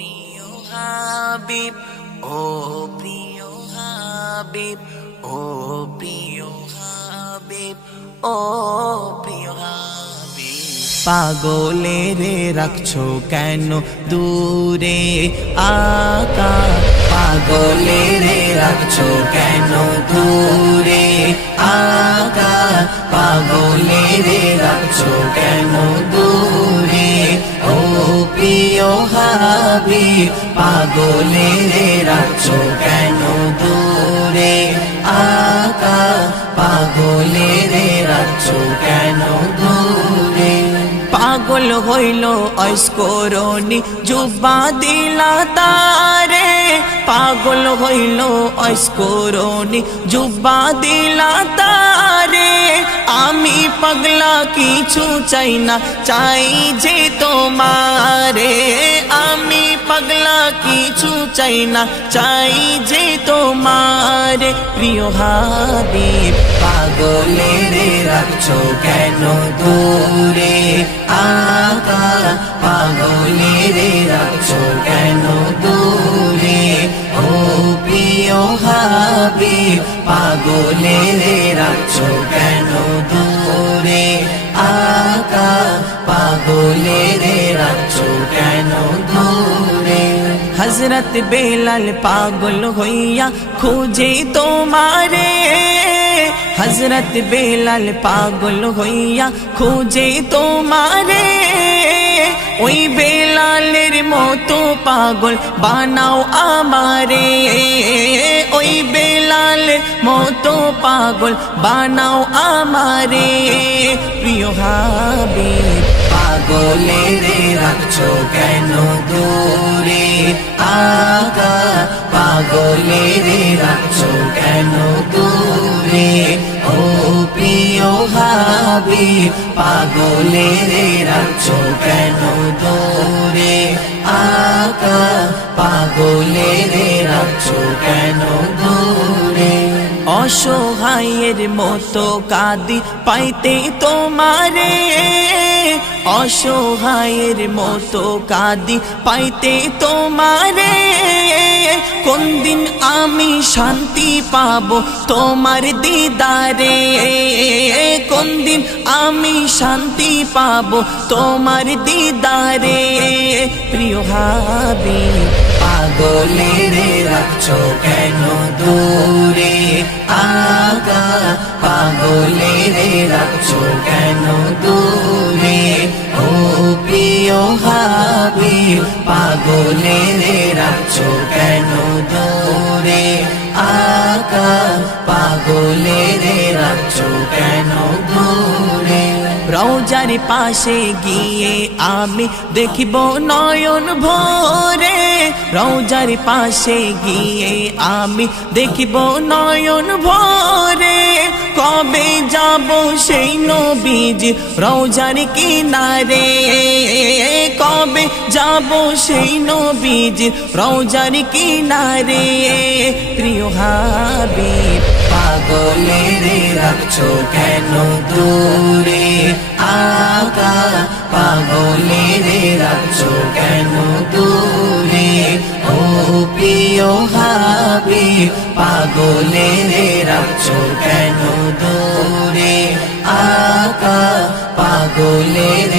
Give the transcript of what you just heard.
প্রিয় হাবিব, ও প্রিয় হাবিব, ও প্রিয় হাবিব, ও প্রিয় হাবিব। পাগলের রাখছো কেন দূরে আকা, পাগলের রাখছো কেন দূরে আকা, পাগলের রাখছো কেন দূরে ও প্রিয় হাবিব, পাগলের রাখছো কেন দূরে আকা, পাগলের রাখছো কেন দূরে। পাগল হইল অস্করণী জুব্বা দিলা তারে, পাগল হইল অস্করণী জুব্বা দিলা তারে। আমি পাগলা কিছু চাই না, চাই যে তোমারে, আমি পাগলা কিছু চাই না, চাই যে তোমারে। প্রিয় হাবিব, পাগলের রাখছো কেন দূরে আকা, পাগলের রাখছো কেন দূরে ও প্রিয় হাবিব, পাগলের রাখছো কেন দূরে আকা, পাগলের রাখছো কেন দূরে। হযরত বেলাল পাগল হইয়া খুঁজে তোমারে, হযরত বেলাল পাগল হইয়া খুঁজে তোমারে। ওই বেলালের মতো পাগল বানাও আমারে, ওই বেলালের মতো পাগল বানাও আমারে। প্রিয় হাবিব, পাগলের রাখছো কেন দূরে আকা, পাগলের রাখছো কেন দূরে ও প্রিয় হাবিব, পাগলের রাখছো কেন দূরে আকা, পাগলের রাখছো কেন দূরে। অসহায়ের মতো কাঁদি পাইতে তোমারে, অসহায়ের মতো কাঁদি পাইতে তোমারে। কোন দিন আমি শান্তি পাবো তোমার দিদারে, কোন দিন আমি শান্তি পাবো তোমার দিদারে। প্রিয় হাবিব, পাগলের রাখছো কেন দূরে আকা, পাগলের রাখছো কেন দূরে ও প্রিয় হাবিব, পাগলের রাখছো কেন দূরে আকা, পাগলের রাখছো কেন দূরে। রওজার পাশে গিয়ে আমি দেখিব নয়ন ভরে, রওজার পাশে গিয়ে আমি দেখিব নয়ন ভরে। কবে যাব সেই নবীজি রওজার কিনারে, কবে যাব সেই নবীজি রওজার কিনারে। প্রিয় হাবিব, পাগলের রাখছো কেন দূরে আকা, পাগলের রাখছো কেন দূরে ও প্রিয় হাবিব, পাগলের রাখছো কেন দূরে আকা, পাগলের